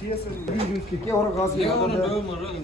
뒤에서 이렇게 깨우러 가서 깨우는 배우면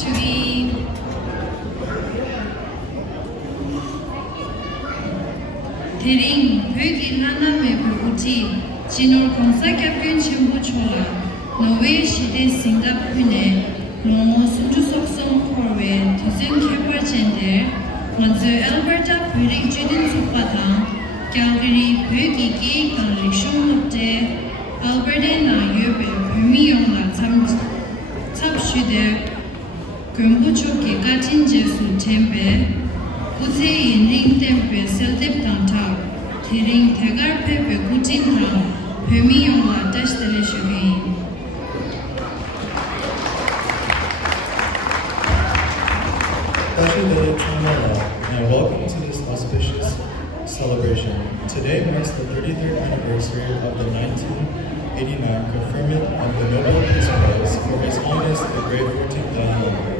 Shuri Tering Pöki Nana Me Pukuti Chinor Konsa Kapun Chimbu Chola Noe Shide Singap Pune Longo Sunju Soksong Korwe Tuzin Kepar Chender Manzo Alberta Purik Judin Supatang Calgary Pöki Ki Kan Rikshon Nupte Alberta Na Yobe Pumi Yong La Tsap Shude Gumbu Choki Katin Jesu Tempe Kutse in ring tempe seltep tantau, Tering Tegar Pepe Kutin Tang, Pemi Yong La Dash Teleshuin. Tashide Chamala, and welcome to this auspicious celebration. Today marks the 33rd anniversary of the 1989 conferment of the Nobel Peace Prize for His Holiness the Great 14th Dalai Lama.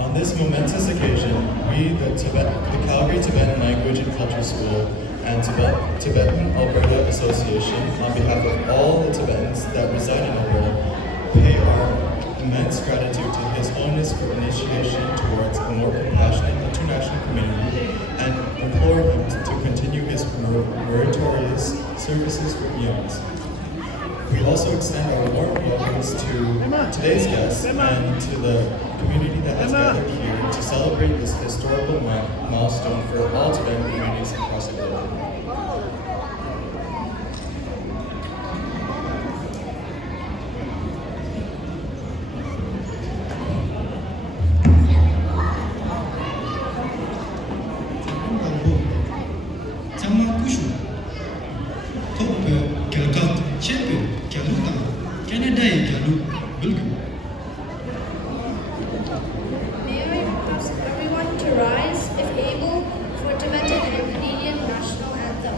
On this momentous occasion, we, the Calgary Tibetan Language and Culture School and Tibetan Alberta Association, on behalf of all the Tibetans that reside in Alberta, pay our immense gratitude to His Holiness for initiation towards a more compassionate international community and implore Him to continue His meritorious services for eons. We also extend our warm welcomes to today's guests and to the community that has gathered here to celebrate this historical milestone for all Tibetan communities across the globe. May I ask everyone to rise, if able, for Tibetan and Canadian national anthem.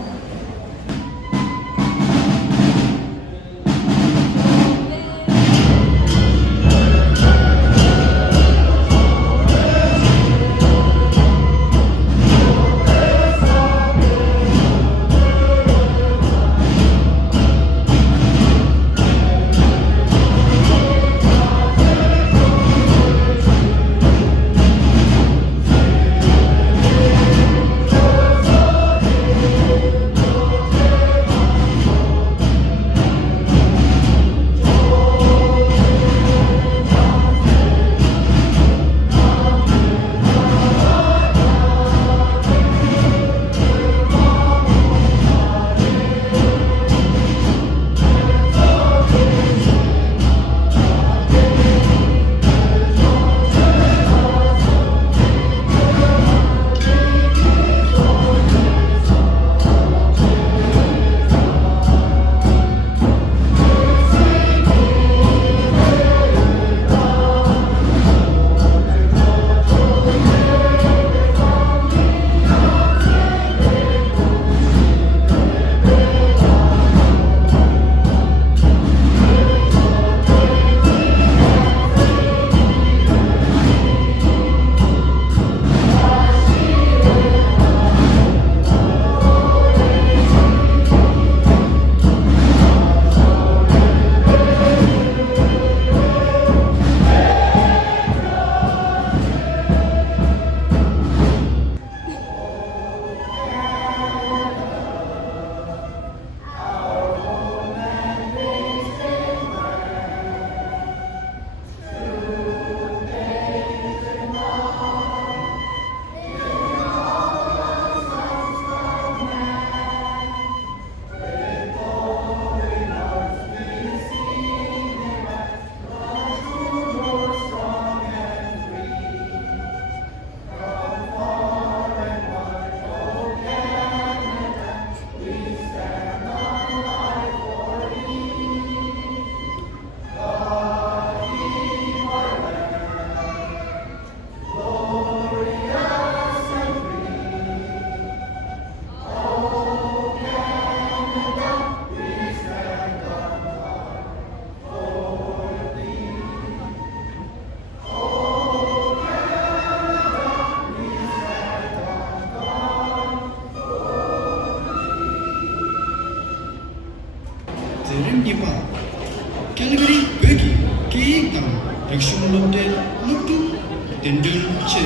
Calgary Bögi, Ki Tang, 렉슈물롯데 누뚜 덴든체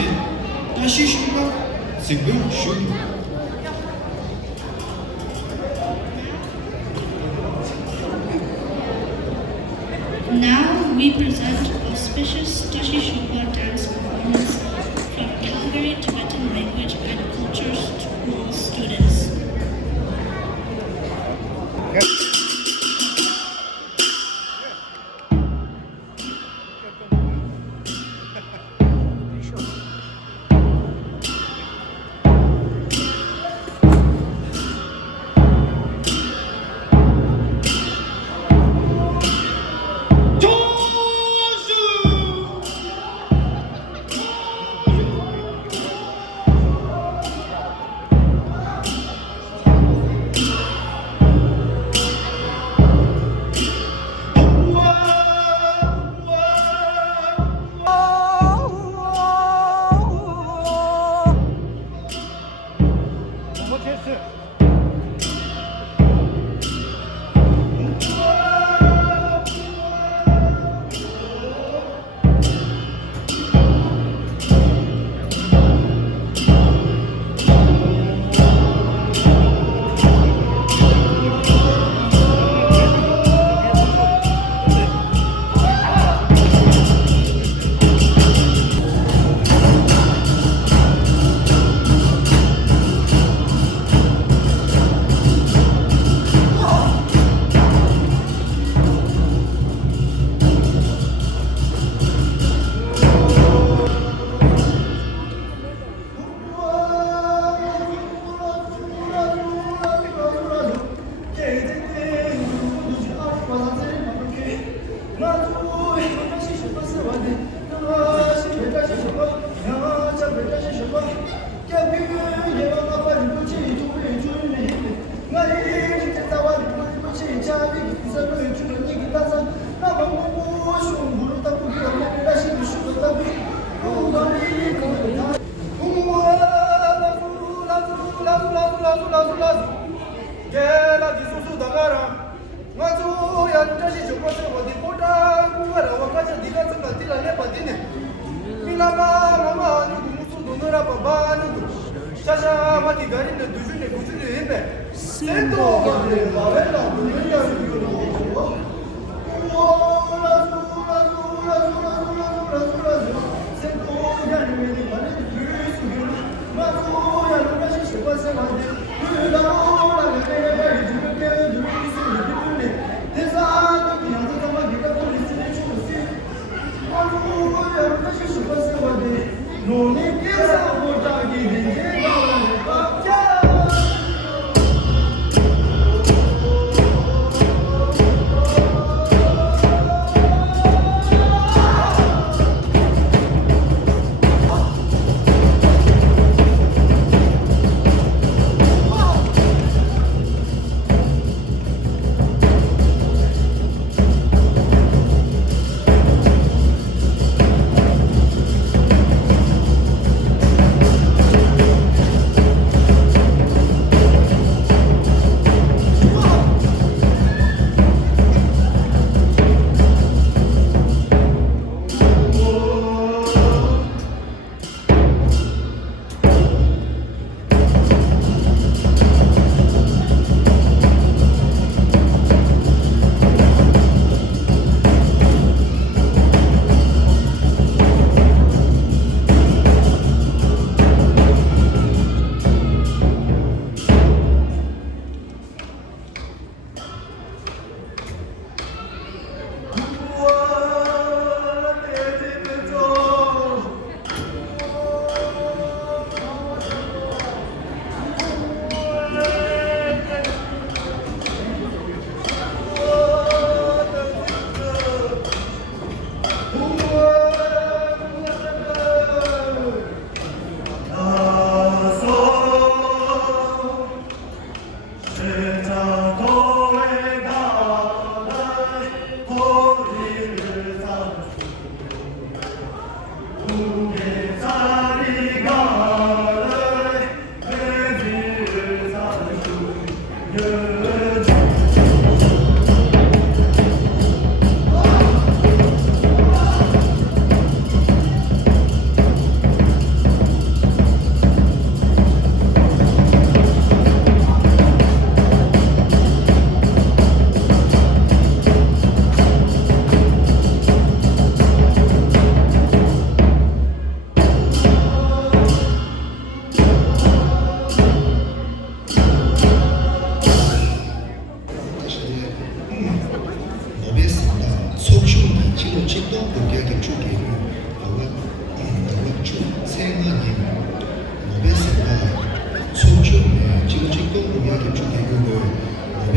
다시 슈바 세븐 슈 Now we present auspicious Tashi Shuba dance performance from Calgary Tibetan Language and Culture School students.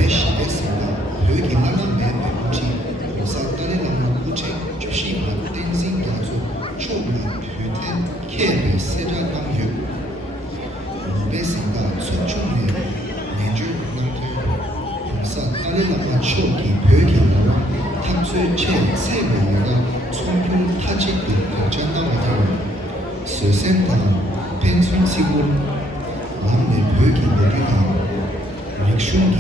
시대에서는 그 인간의 매매지 공사단의 남은 구체 조심한 댄싱 야수 초만 표현 케어 세자 남유 노베생과 소총의 내주 남유 공사단의 남은 초기 표현으로 탐수체 세명과 총풍 타직을 결정하고 수생단 펜션식으로 남의 벽이 내리다 맥슝기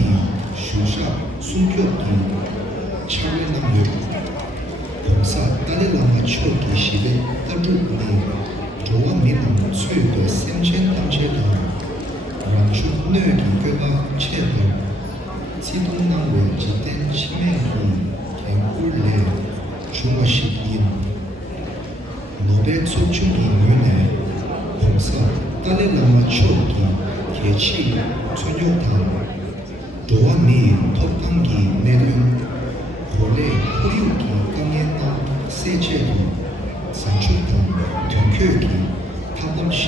슈샤 숨겨기 차례남유 공사 딸레라마 초기 시대 따르네 조아미남 수요의 생chen 탐체다 랑슈 너기 괴가 체벌 지동남의 지된 치매기 갱굴레 중화식인 노벨 소중이 눈에 공사 딸레라마 초기 개치 천욕당 도와미 톱방기 내륜 고래 호유기 강예당 세제도 산출당 경교기 타담식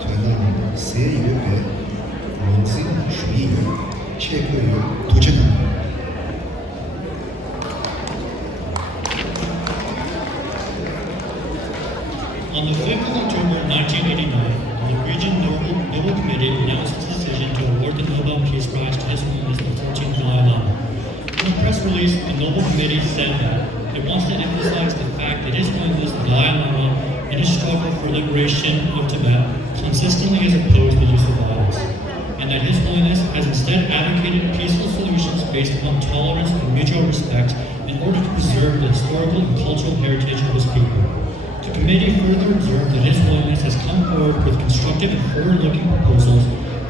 되남 세유배 민생 주의 체교육 도전당 On the 5th of October 1989, the Norwegian Nobel Committee announced its decision to award the Nobel Peace Prize to His Holiness the 14th Dalai Lama. In a press release, the Nobel Committee said that it wants to emphasize the fact that His Holiness the Dalai Lama, in his struggle for liberation of Tibet, consistently has opposed the use of violence, and that His Holiness has instead advocated peaceful solutions based upon tolerance and mutual respect in order to preserve the historical and cultural heritage of His people. The committee further observed that His Holiness has come forward with constructive and forward-looking proposals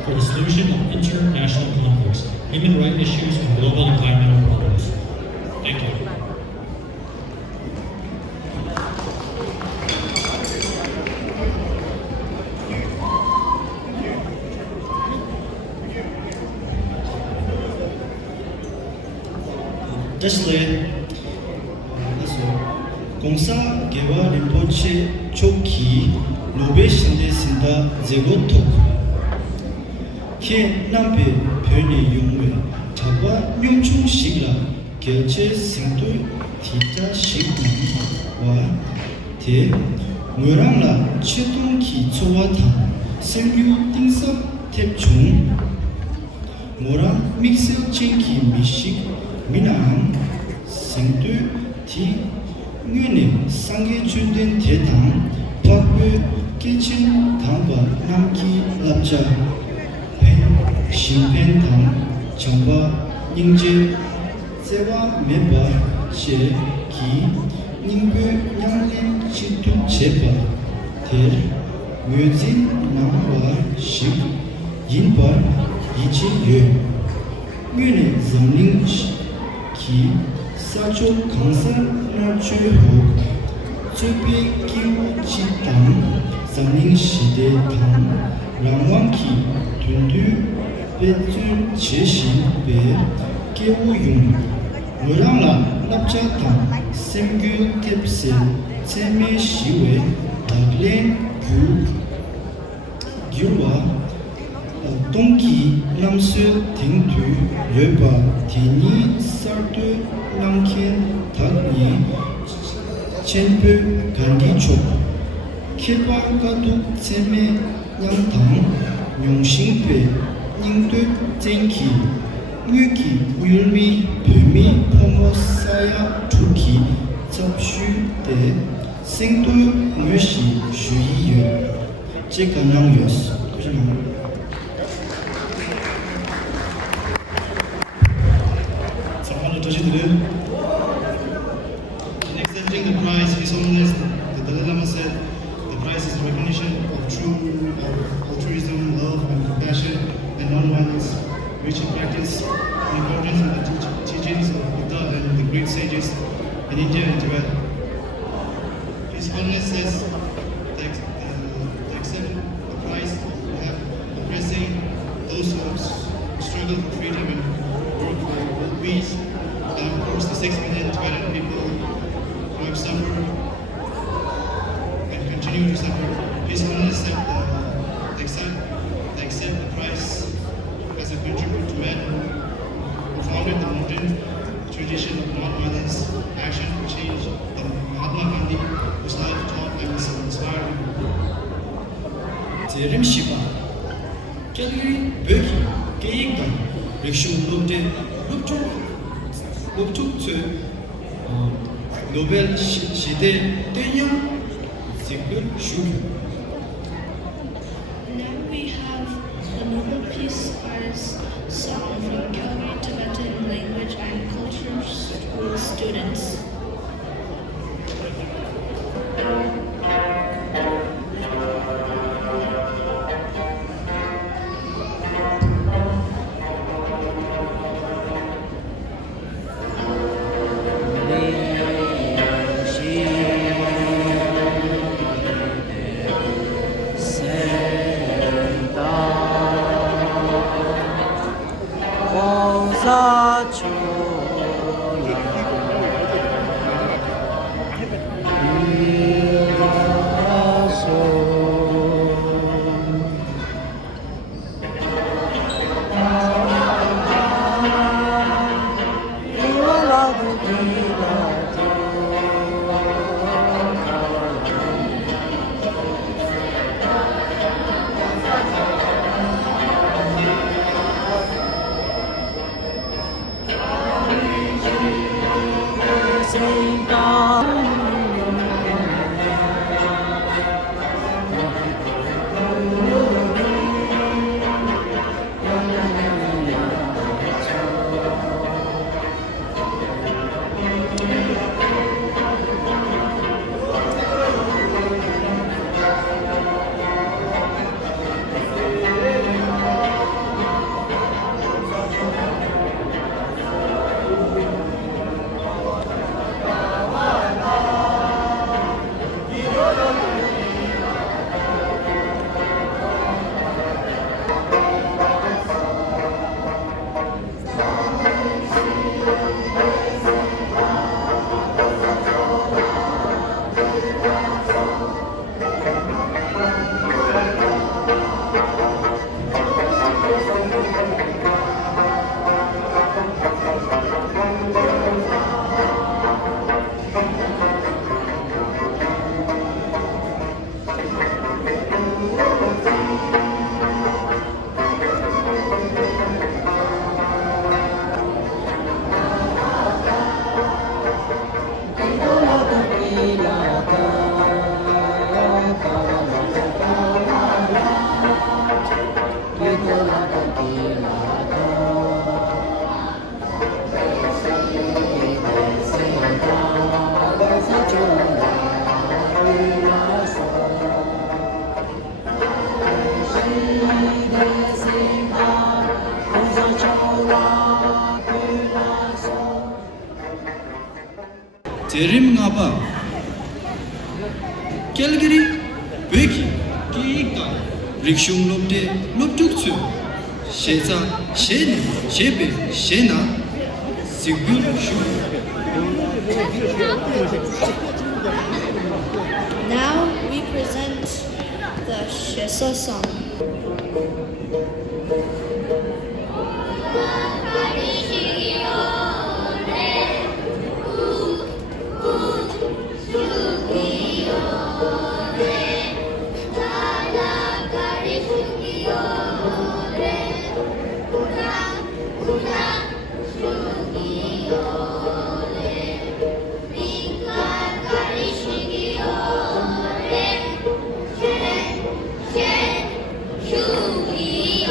for the solution of international conflicts, human rights issues, and global environmental problems. Thank you. 공사 개화 림포체 초기 노베 신대신다 제고톡 케 남베 변이 용외 잡아 용충식라 결체 생도 티자 식구와 대 무랑라 최동기 초와타 생류 띵섭 탭중 모랑 믹스 쟁기 미식 미남 생도 티 뉘네 상계 준된 대당 박외 깨친 당과 남기 납자 펜 신펜당 정과 닝제 세와 메바 제기 닝괴 양린 진투 제바 대 묘진 남과 식 인발 이지유 뉘네 정링 기 사초 강산 나주호 주비 기후 지당 상링 시대 당 랑왕기 둔두 배준 제시 배 개우용 무랑라 납자당 semgül tepsi teme 시we 다글렌 규 gyurwa 동기 남수 딩두 여바 디니 sartu 남킨 닭니 첸프 간기초 케바가도 쳔메 양당 용신페 닝드 쟁기 뮤기 우율미 뱀미 포모사야 두기 접슈데 생도 뮤시 슈이유 제가낭요스 그잖아. In accepting the prize, His Holiness the Dalai Lama said, the prize is a recognition of true altruism, love, and compassion, and non-violence, which in practice in accordance with the teachings of Buddha and the great sages in India and Tibet. His Holiness says that to accept the prize we have oppressing those who struggle for freedom and work for world peace. And of course, the 6 million Tibetan people who have suffered and continue to suffer. His Holiness said they accept the price as a contribute to men Serim Shiba, Calgary Berkey, Kayigda, Rikshum Lubde, Lubtuk to Nobel Shide Tenya, Zikul Shuki. Now we have the Nobel Peace Prize song from Calgary Tibetan Language and Culture School students. Terim Ngaba, Calgary Berkey, Kayigda, Rikshum Lubde, Lubtuk to Sheza, Shen, Shebe, Shena, Zikul Shuki. Now we present the Shesa song. Shugi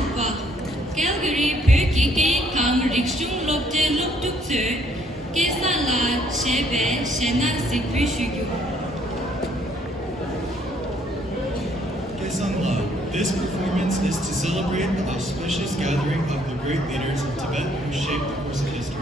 Shupa, Calgary Perki Kang Rikshung Lopte Loptukse, Kesala Shebe Shena Zikbu Shugyu. Kesanla. This performance is to celebrate the auspicious gathering of the great leaders of Tibet who shaped the course of history.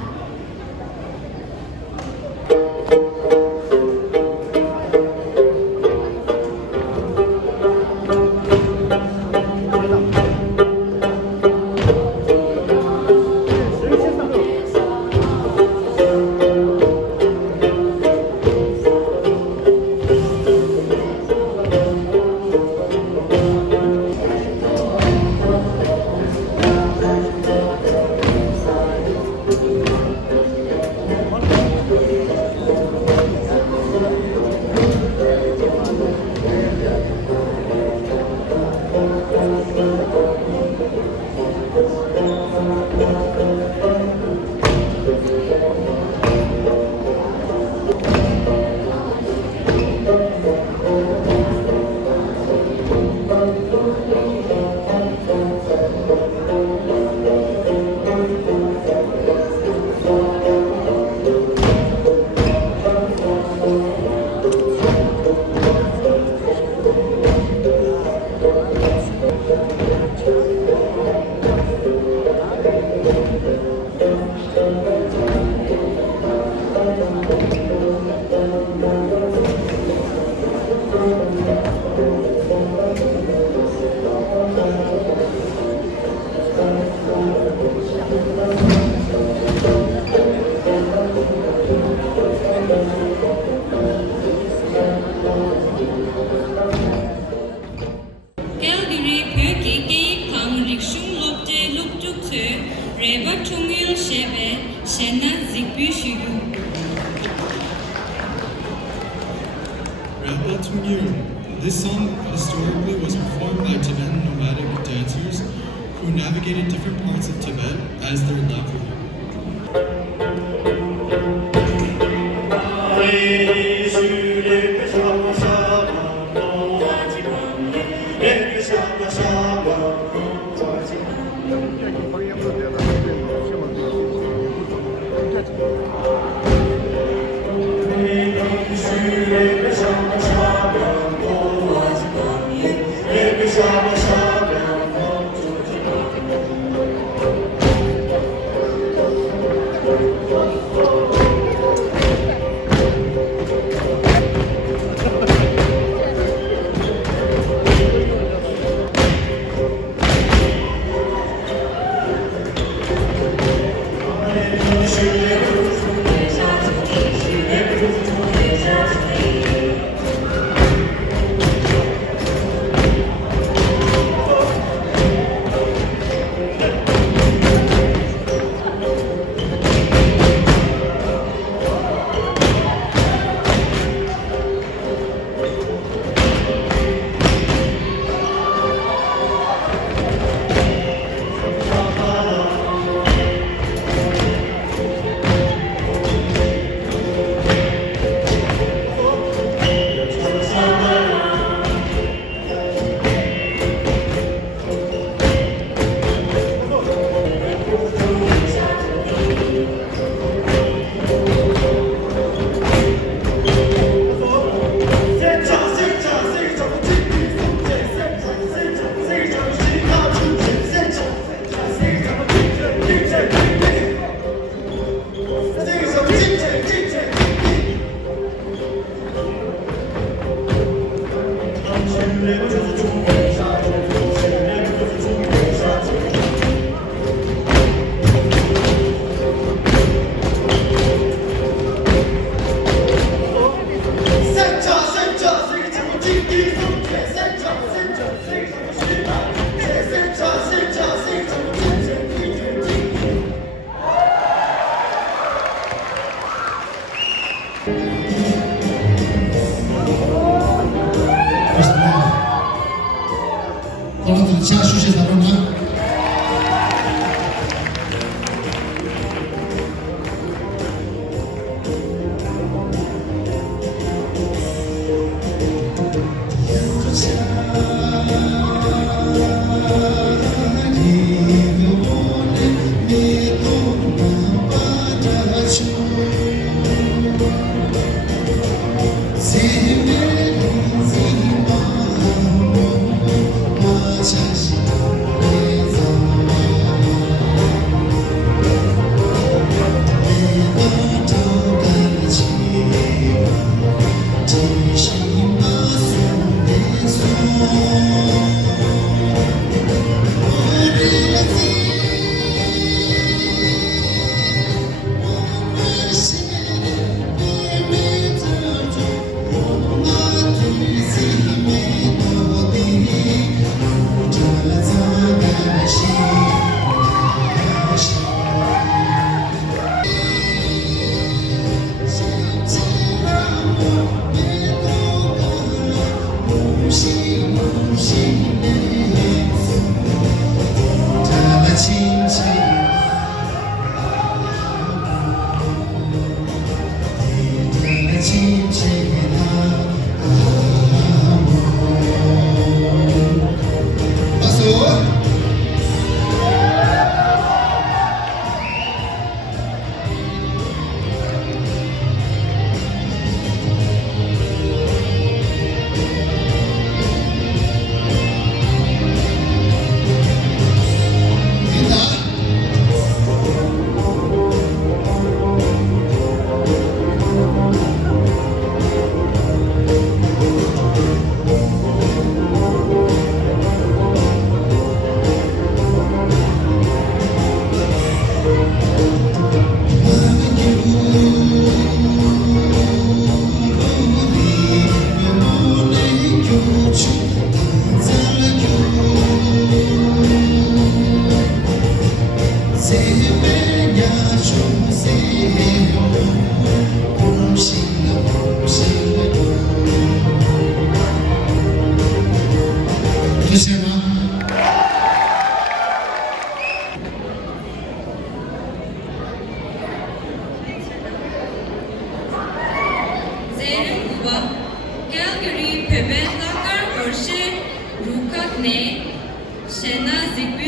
Calgary Perki Kang Rikshung Lopte Loptukse, Reba Chungil Shebe Shena Zikbu Shugyu. Reba Tungyul. This song historically was performed by Tibetan nomadic dancers who navigated different parts of Tibet as their livelihood. Thank you.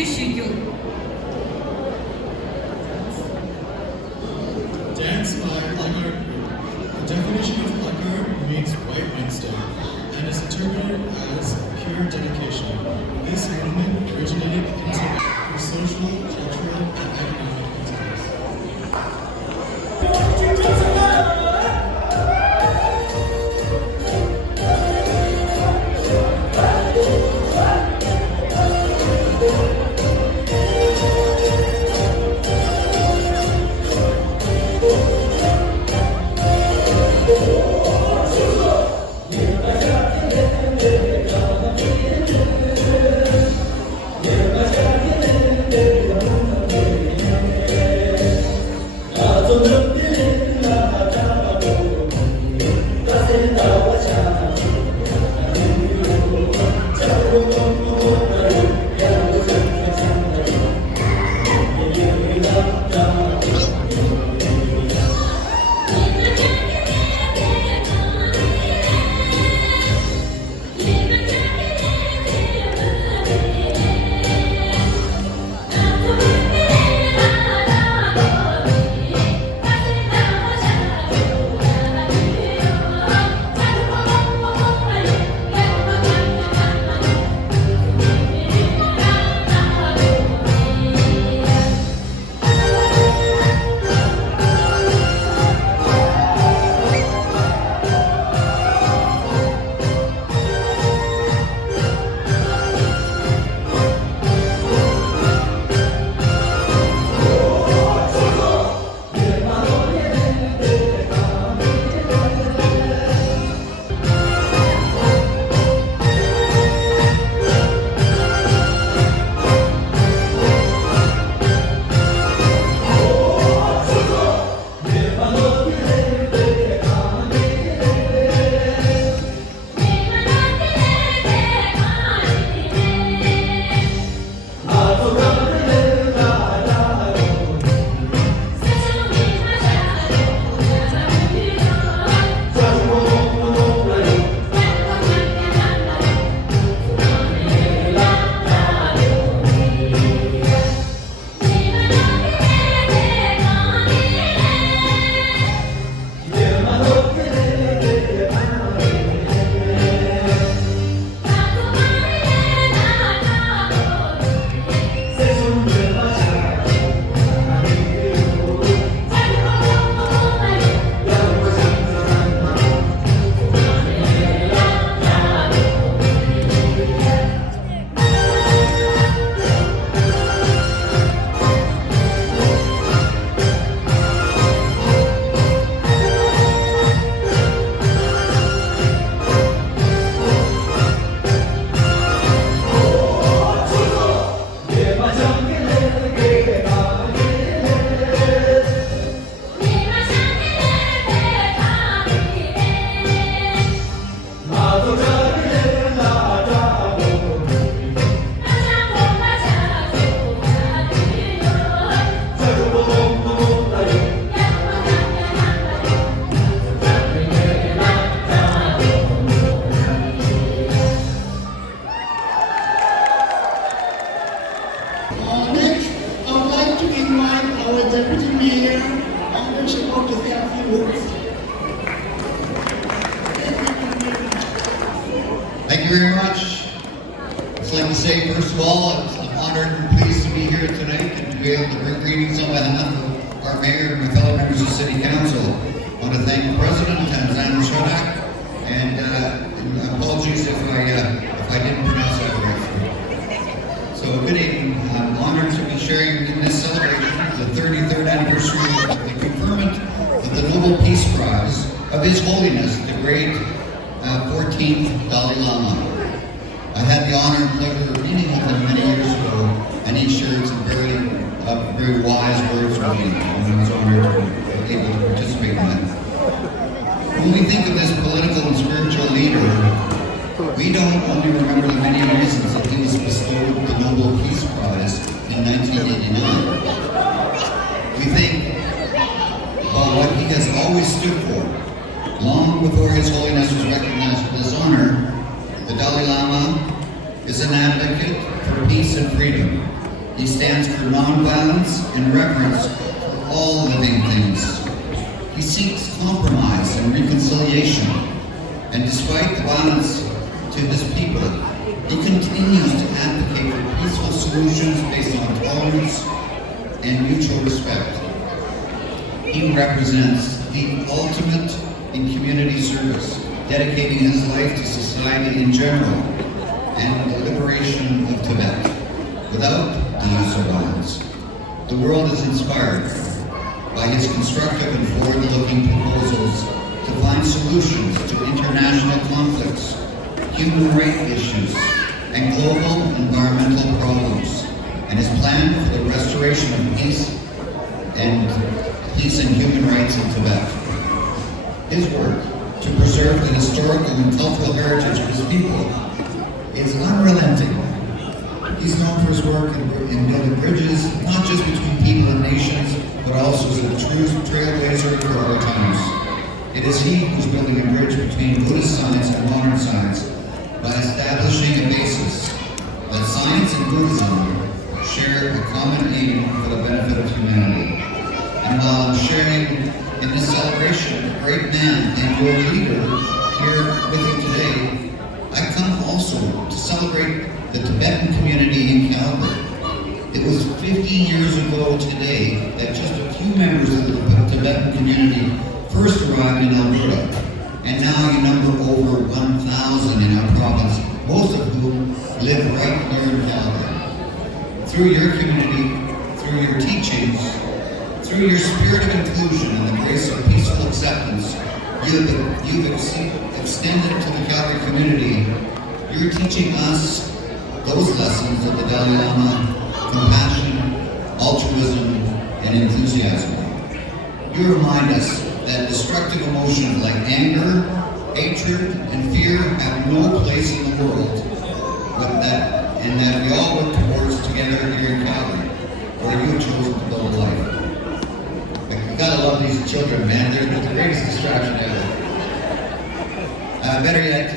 주시죠. Dance by placard group. The definition of placard means White Wednesday and is interpreted as pure dedication. This movement originated in Tibet for social, cultural, and economic context. Next, I would like to invite our Deputy Mayor, Honorable Shimon, to say a few words. Thank you very much. I'd like to say, first of all, I'm honored and pleased to be here tonight and to be able to bring greetings on behalf of our mayor and my fellow members of City Council. I want to thank the President, Tanzan Shodak, and apologies if I didn't pronounce that correctly. So good evening. I'm honored to be sharing in this celebration the 33rd anniversary of the conferment of the Nobel Peace Prize of His Holiness, the great 14th Dalai Lama. I had the honor and pleasure of meeting with him many years ago, and he shared some very wise words with me, and I was honored to be able to participate in that. When we think of this political and spiritual leader, we don't only remember the many reasons that he was bestowed the Nobel Peace Prize in 1989. We think about what he has always stood for. Long before His Holiness was recognized with this honor, the Dalai Lama is an advocate for peace and freedom. He stands for nonviolence and reverence for all living things. He seeks compromise and reconciliation, and despite the violence to his people, he continues to advocate for peaceful solutions based on tolerance and mutual respect. He represents the ultimate in community service, dedicating his life to society in general and the liberation of Tibet without the use of violence. The world is inspired by his constructive and forward-looking proposals to find solutions to international conflicts, human rights issues, and global environmental problems, and his plan for the restoration of peace and human rights in Tibet. His work to preserve the historical and cultural heritage of his people is unrelenting. He's known for his work in building bridges, not just between people and nations, but also as a true trailblazer for our times. It is he who's building a bridge between Buddhist science and modern science by establishing a basis that science and Buddhism share a common aim for the benefit of humanity. And while I'm sharing in this celebration a great man and your leader here with you today, I come also to celebrate the Tibetan community in Calgary. It was 50 years ago today that just a few members of the Tibetan community first arrived in Alberta, and now you number over 1,000 in our province, most of whom live right here in Calgary. Through your community, through your teachings, through your spirit of inclusion and the grace of peaceful acceptance, you've extended to the Calgary community. You're teaching us those lessons of the Dalai Lama: compassion, altruism, and enthusiasm. You remind us that destructive emotions like anger, hatred, and fear have no place in the world, and that we all work towards together here in Calgary, where you have chosen to build a life. You gotta love these children, man. They're the greatest distraction ever. Better yet,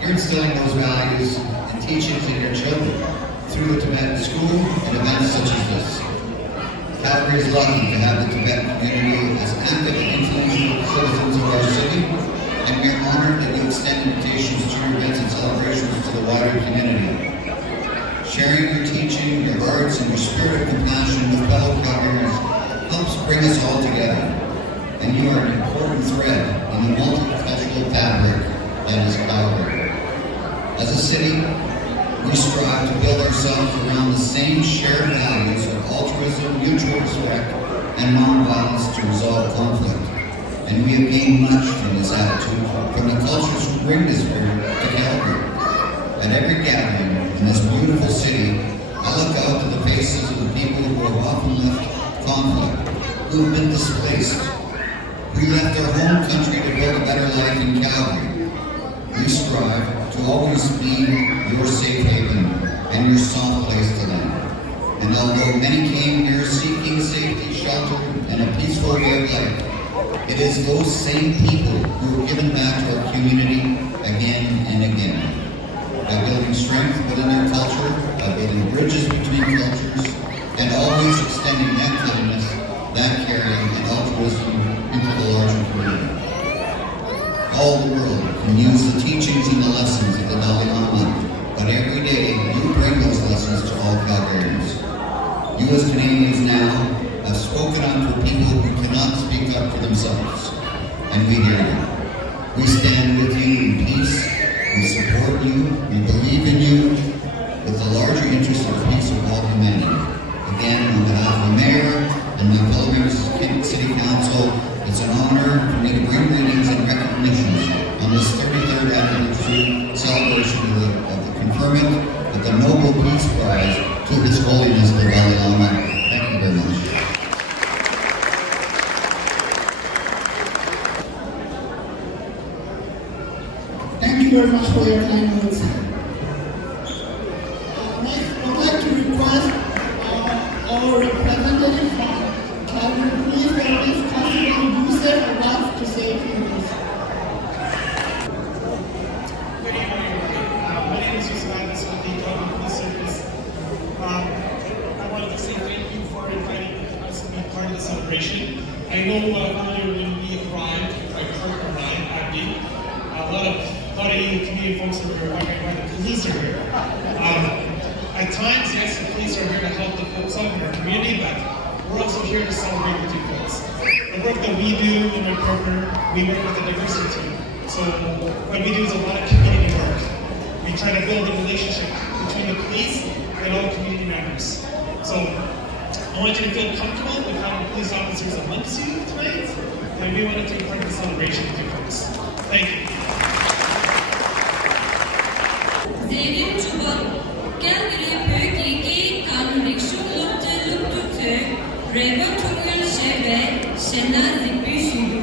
you're instilling those values and teachings in your children through the Tibetan school and events such as this. Calgary is lucky to have the Tibetan community as active and influential citizens of our city, and we are honored that you extend invitations to your events and celebrations to the wider community. Sharing your teaching, your hearts, and your spirit of compassion with fellow Calgarians helps bring us all together, and you are an important thread in the multicultural fabric that is Calgary. As a city, we strive to build ourselves around the same shared values of altruism, mutual respect, and nonviolence to resolve conflict. And we have gained much from this attitude from the cultures who bring this spirit to Calgary. At every gathering in this beautiful city, I look out to the faces of the people who have often left conflict, who have been displaced, who left their home country to build a better life in Calgary. We strive to always be your safe haven and your soft place to land. And although many came here seeking safety, shelter, and a peaceful way of life, it is those same people who are given back to our community again and again. By building strength within their culture, by building bridges between cultures, and always extending that kindness, that caring, and altruism into the larger community. All the world can use the teachings and the lessons of the Dalai Lama, but every day you bring those lessons to all Calgarians. You as Canadians now have spoken up for people who cannot speak up for themselves, and we hear you. We stand with you in peace, we support you, we believe in you, with the larger interest of peace of all humanity. Again, on behalf of the Mayor and my fellow members of the City Council, it's an honor for me to bring greetings and recognitions on this 33rd anniversary celebration of the conferment of the Nobel Peace Prize to His Holiness the Dalai Lama. Thank you very much. Thank you very much for your kind words. Next, I would like to request our representative from Calgary Police Service, Constable Yusef Abbas, to say a few words. Good evening. My name is Yusef Abbas with the Calgary Police Service. I want to celebration. I know earlier when we arrived, my partner Ryan, Abdi, a lot of Canadian folks that were wondering why the police are here. At times, yes, the police are here to help the folks out in our community, but we're also here to celebrate with you folks. The work that we do with my partner, we work with the diversity team. So what we do is a lot of community work. We try to build a relationship between the police and all community members. So I want you to feel comfortable with having police officers amongst you tonight, and we want to take part in the celebration with you folks. Thank you. Zeynep Çubak, kendine büyük ilgi kanunlikşu luktu, Reva Tungul Şebe, Şena Zikbüşüdü.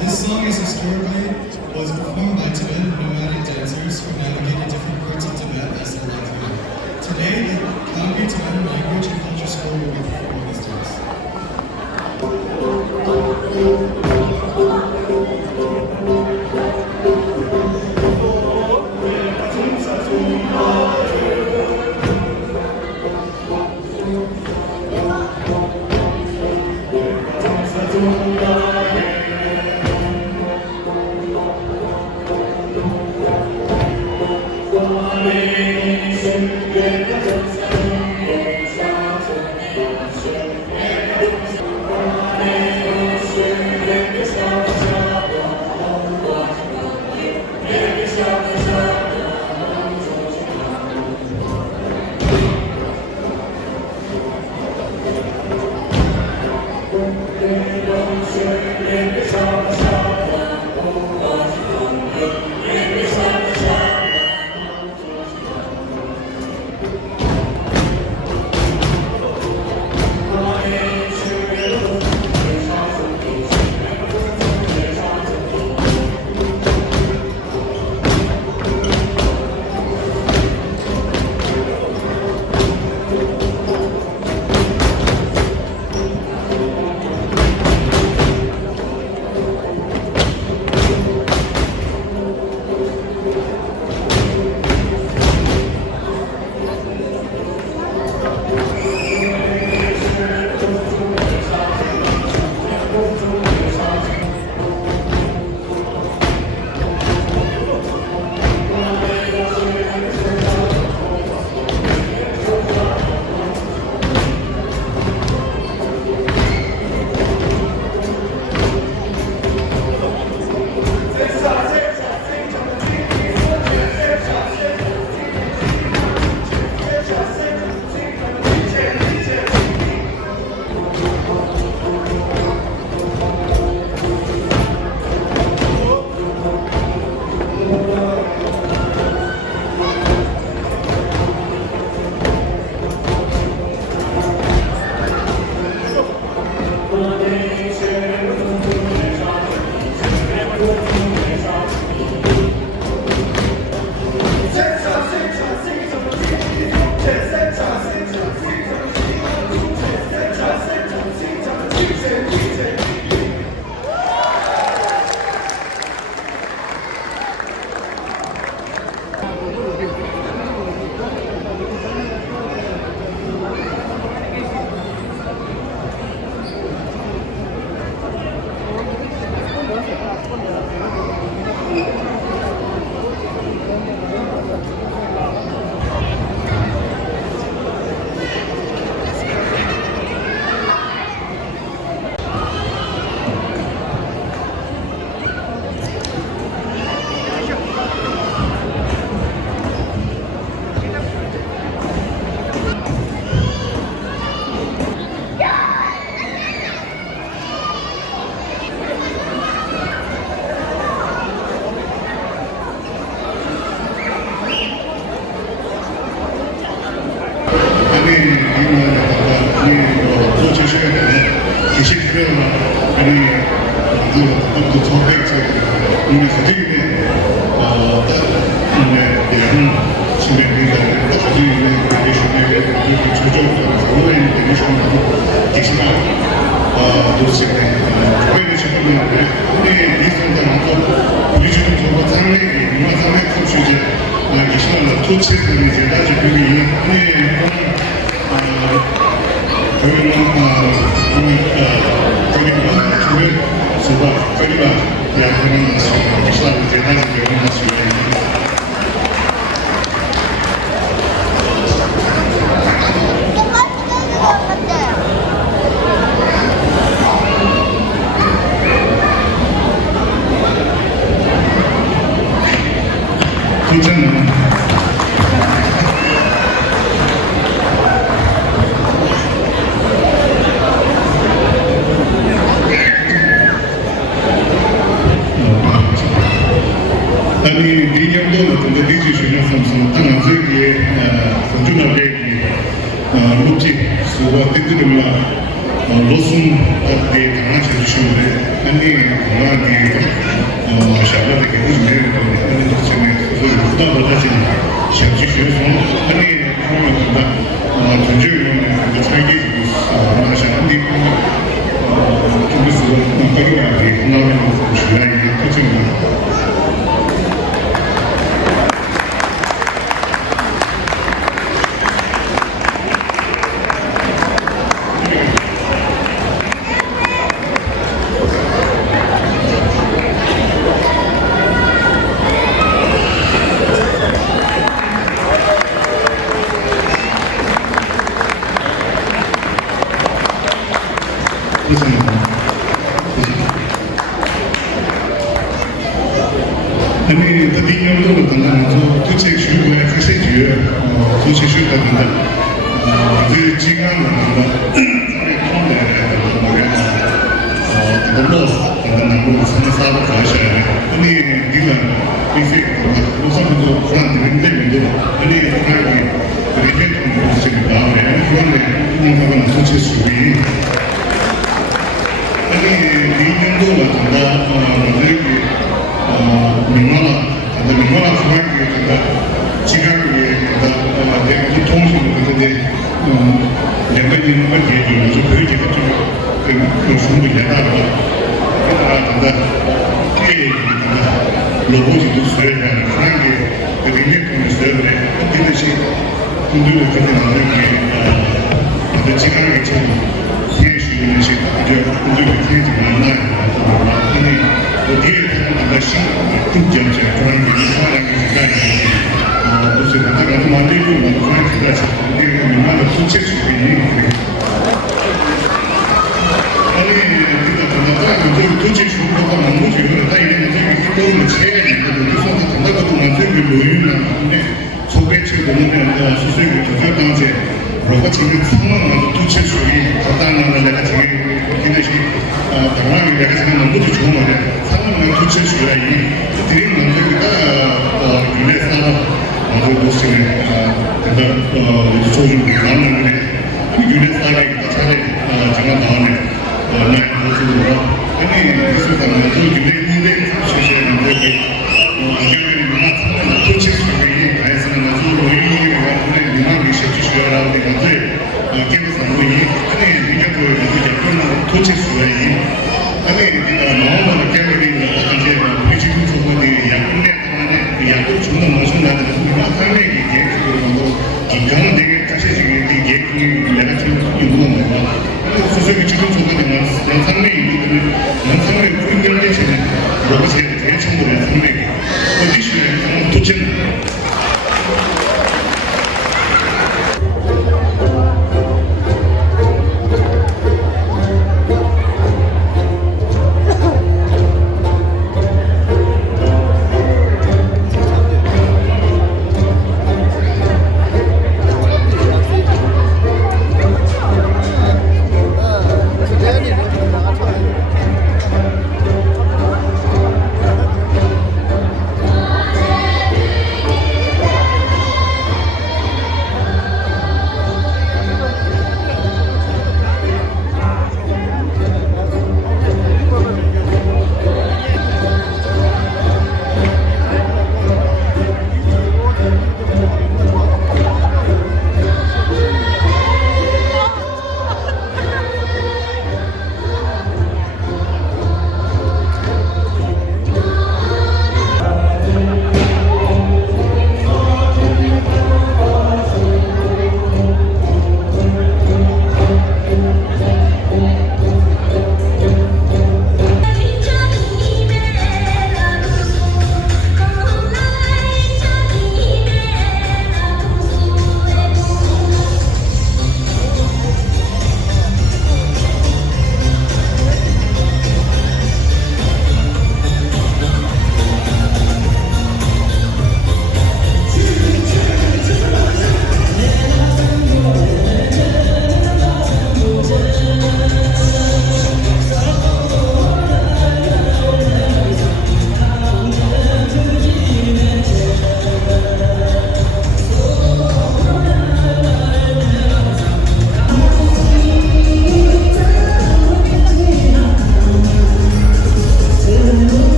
This song is historically was performed by Tibetan nomadic dancers who navigated different parts of Tibet as their livelihood. Today, the Calgary Tibetan Language and Culture School will be performing this dance. 시간에 도체들이 제가 지금